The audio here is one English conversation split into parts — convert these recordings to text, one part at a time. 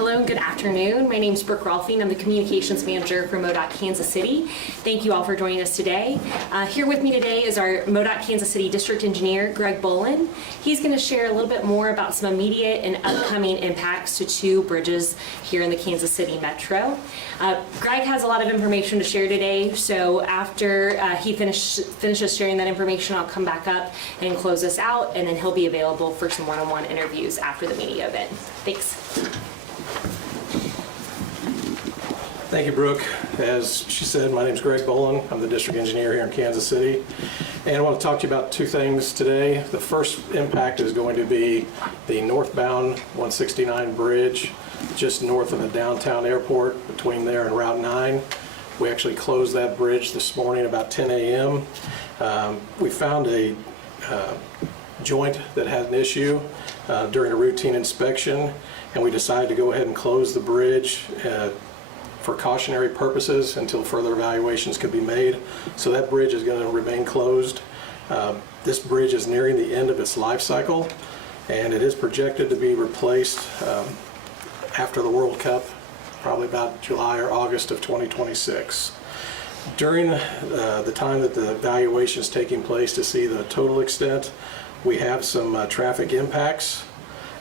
Hello and good afternoon. My name is Brooke Rolfing. I'm the Communications Manager for MoDOT Kansas City. Thank you all for joining us today. Here with me today is our MoDOT Kansas City District Engineer, Greg Bolin. He's going to share a little bit more about some immediate and upcoming impacts to two bridges here in the Kansas City Metro. Greg has a lot of information to share today, so after he finishes sharing that information, I'll come back up and close this out, and then he'll be available for some one-on-one interviews after the media event. Thanks. Thank you, Brooke. As she said, my name is Greg Bolin. I'm the district engineer here in Kansas City. And I want to talk to you about two things today. The first impact is going to be the northbound 169 bridge just north of the downtown airport between there and Route 9. We actually closed that bridge this morning about 10 a.m. We found a joint that had an issue during a routine inspection, and we decided to go ahead and close the bridge for cautionary purposes until further evaluations could be made. So that bridge is going to remain closed. This bridge is nearing the end of its life cycle, and it is projected to be replaced after the World Cup, probably about July or August of 2026. During the time that the evaluation is taking place to see the total extent, we have some traffic impacts.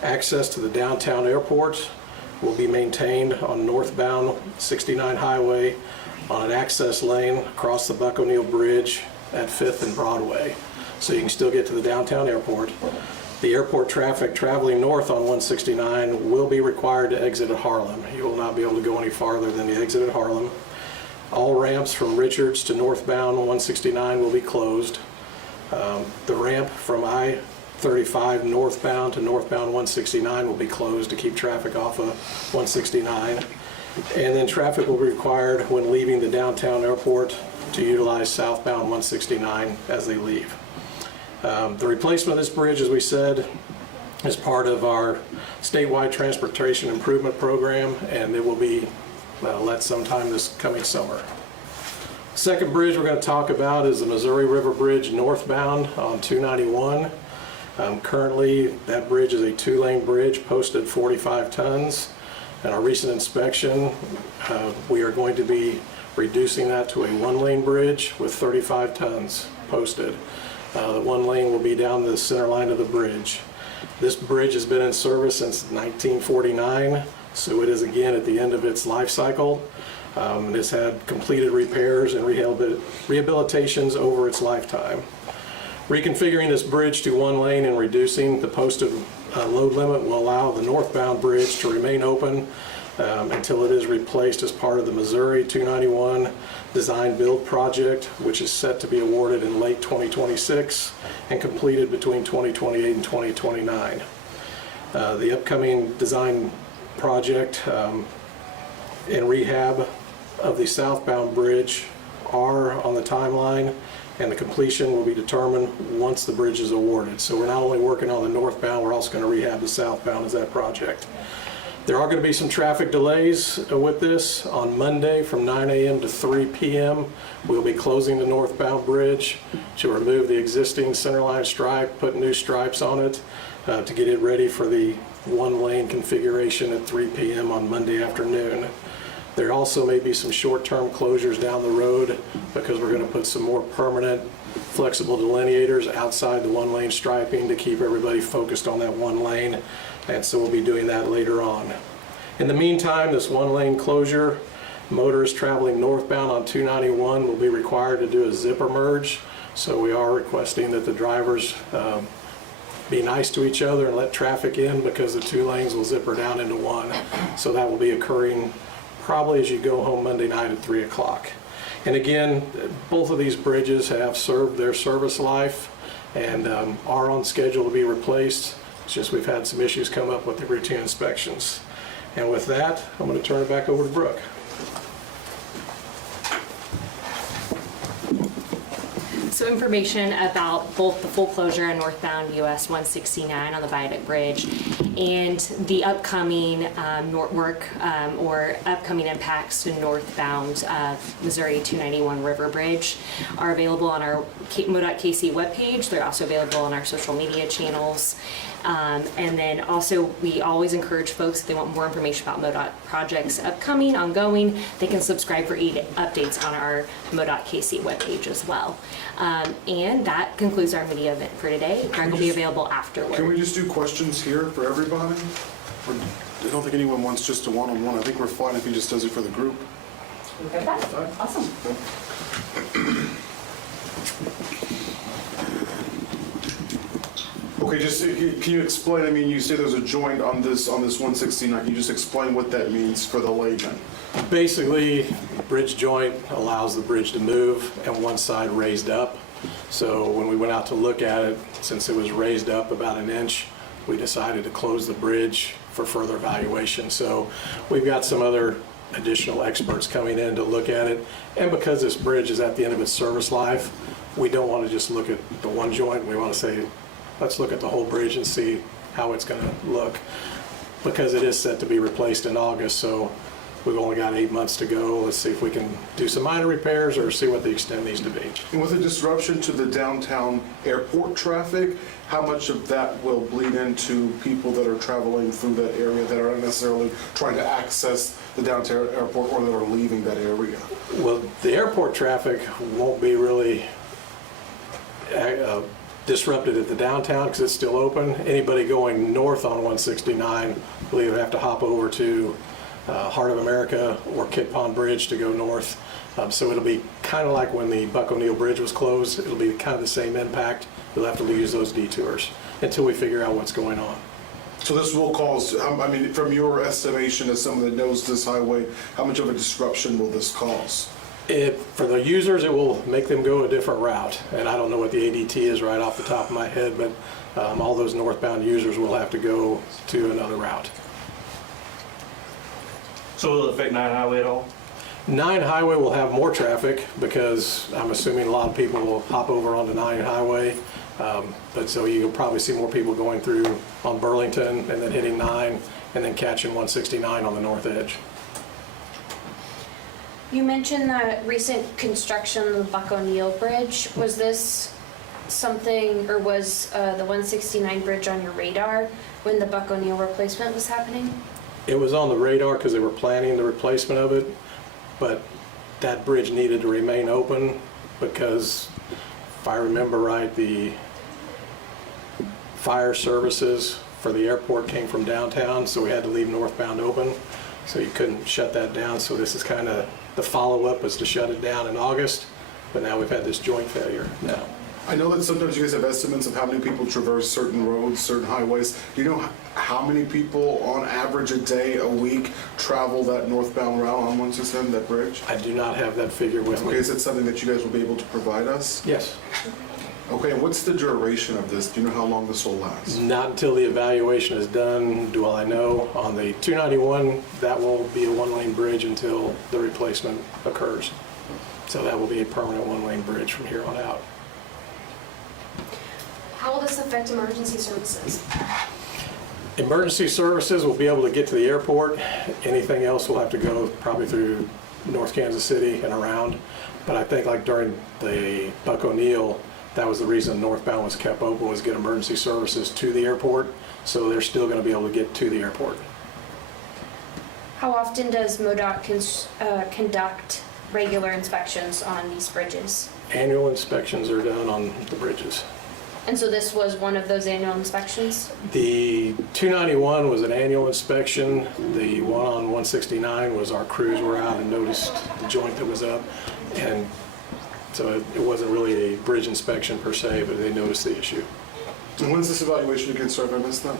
Access to the downtown airport will be maintained on northbound 69 highway on an access lane across the Buck O'Neill Bridge at 5th and Broadway. So you can still get to the downtown airport. The airport traffic traveling north on 169 will be required to exit at Harlem. You will not be able to go any farther than the exit at Harlem. All ramps from Richards to northbound 169 will be closed. The ramp from I-35 northbound to northbound 169 will be closed to keep traffic off of 169. And then traffic will be required when leaving the downtown airport to utilize southbound 169 as they leave. The replacement of this bridge, as we said, is part of our statewide transportation improvement program, and it will be let sometime this coming summer. Second bridge we're going to talk about is the Missouri River Bridge northbound on 291. Currently, that bridge is a two-lane bridge posted 45 tons. In our recent inspection, we are going to be reducing that to a one-lane bridge with 35 tons posted. The one lane will be down the center line of the bridge. This bridge has been in service since 1949, so it is again at the end of its life cycle. It's had completed repairs and rehabilitations over its lifetime. Reconfiguring this bridge to one lane and reducing the posted load limit will allow the northbound bridge to remain open until it is replaced as part of the Missouri 291 design build project, which is set to be awarded in late 2026 and completed between 2028 and 2029. The upcoming design project and rehab of the southbound bridge are on the timeline, and the completion will be determined once the bridge is awarded. So we're not only working on the northbound, we're also going to rehab the southbound as that project. There are going to be some traffic delays with this. On Monday from 9 a.m. to 3 p.m. we'll be closing the northbound bridge to remove the existing centerline stripe, put new stripes on it to get it ready for the one-lane configuration at 3 p.m. on Monday afternoon. There also may be some short-term closures down the road because we're going to put some more permanent flexible delineators outside the one-lane striping to keep everybody focused on that one lane, and so we'll be doing that later on. In the meantime, this one-lane closure, motorists traveling northbound on 291 will be required to do a zipper merge, so we are requesting that the drivers be nice to each other and let traffic in, because the two lanes will zipper down into one. So that will be occurring probably as you go home Monday night at 3 o'clock. And again, both of these bridges have served their service life and are on schedule to be replaced. It's just we've had some issues come up with the routine inspections. And with that, I'm going to turn it back over to Brooke. So information about both the full closure and northbound US 169 on the Viaduct Bridge and the upcoming work or upcoming impacts to northbound Missouri 291 River Bridge are available on our MoDOT KC webpage. They're also available on our social media channels. And then also, we always encourage folks, if they want more information about MoDOT projects upcoming, ongoing, they can subscribe for updates on our MoDOT KC webpage as well. And that concludes our media event for today. Greg will be available afterward. Can we just do questions here for everybody? Or, I don't think anyone wants just a one-on-one. I think we're fine if he just does it for the group. Okay, awesome. Okay, just can you explain? I mean, you say there's a joint on this 169. Can you just explain what that means for the layman? Basically, bridge joint allows the bridge to move and one side raised up. So when we went out to look at it, since it was raised up about an inch, we decided to close the bridge for further evaluation. So we've got some other additional experts coming in to look at it. And because this bridge is at the end of its service life, we don't want to just look at the one joint. We want to say, let's look at the whole bridge and see how it's going to look. Because it is set to be replaced in August, so we've only got 8 months to go. Let's see if we can do some minor repairs or see what the extent needs to be. And with the disruption to the downtown airport traffic, how much of that will bleed into people that are traveling through that area that are not necessarily trying to access the downtown airport or that are leaving that area? Well, the airport traffic won't be really disrupted at the downtown because it's still open. Anybody going north on 169 will either have to hop over to Heart of America or Kit Pond Bridge to go north. So it'll be kind of like when the Buck O'Neill Bridge was closed. It'll be kind of the same impact. You'll have to use those detours until we figure out what's going on. So this will cause, I mean, from your estimation as someone that knows this highway, how much of a disruption will this cause? For the users, it will make them go a different route. And I don't know what the ADT is right off the top of my head, but all those northbound users will have to go to another route. So will it affect 9 Highway at all? 9 Highway will have more traffic because I'm assuming a lot of people will hop over onto 9 Highway. But so you'll probably see more people going through on Burlington and then hitting 9 and then catching 169 on the north edge. You mentioned the recent construction of the Buck O'Neill Bridge. Was this something, or was the 169 bridge on your radar when the Buck O'Neill replacement was happening? It was on the radar because they were planning the replacement of it, but that bridge needed to remain open because, if I remember right, the fire services for the airport came from downtown, so we had to leave northbound open, so you couldn't shut that down. So this is kind of the follow-up, was to shut it down in August, but now we've had this joint failure now. I know that sometimes you guys have estimates of how many people traverse certain roads, certain highways. Do you know how many people on average a day, a week, travel that northbound route on 167, that bridge? I do not have that figure with Okay, me. is that something that you guys will be able to provide us? Yes. Okay, and what's the duration of this? Do you know how long this will last? Not until the evaluation is done do I know. On the 291, that will be a one-lane bridge until the replacement occurs. So that will be a permanent one-lane bridge from here on out. How will this affect emergency services? Emergency services will be able to get to the airport. Anything else will have to go probably through North Kansas City and around. But I think like during the Buck O'Neill, that was the reason northbound was kept open, was get emergency services to the airport. So they're still going to be able to get to the airport. How often does MoDOT conduct regular inspections on these bridges? Annual inspections are done on the bridges. And so this was one of those annual inspections? The 291 was an annual inspection. The one on 169 was our crews were out and noticed the joint that was up. And so it wasn't really a bridge inspection per se, but they noticed the issue. And when's this evaluation again? Sorry if I missed that.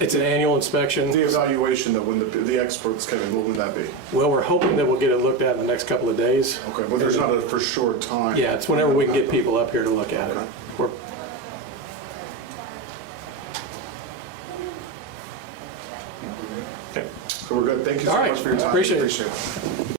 It's an annual inspection. The evaluation that when the experts come in, what would that be? Well, we're hoping that we'll get it looked at in the next couple of days. Okay, but there's not a for sure time. Yeah, it's whenever we can get people up here to look at it. Okay. We're Okay. So we're good. Thank you so All right. much for your time. Appreciate it.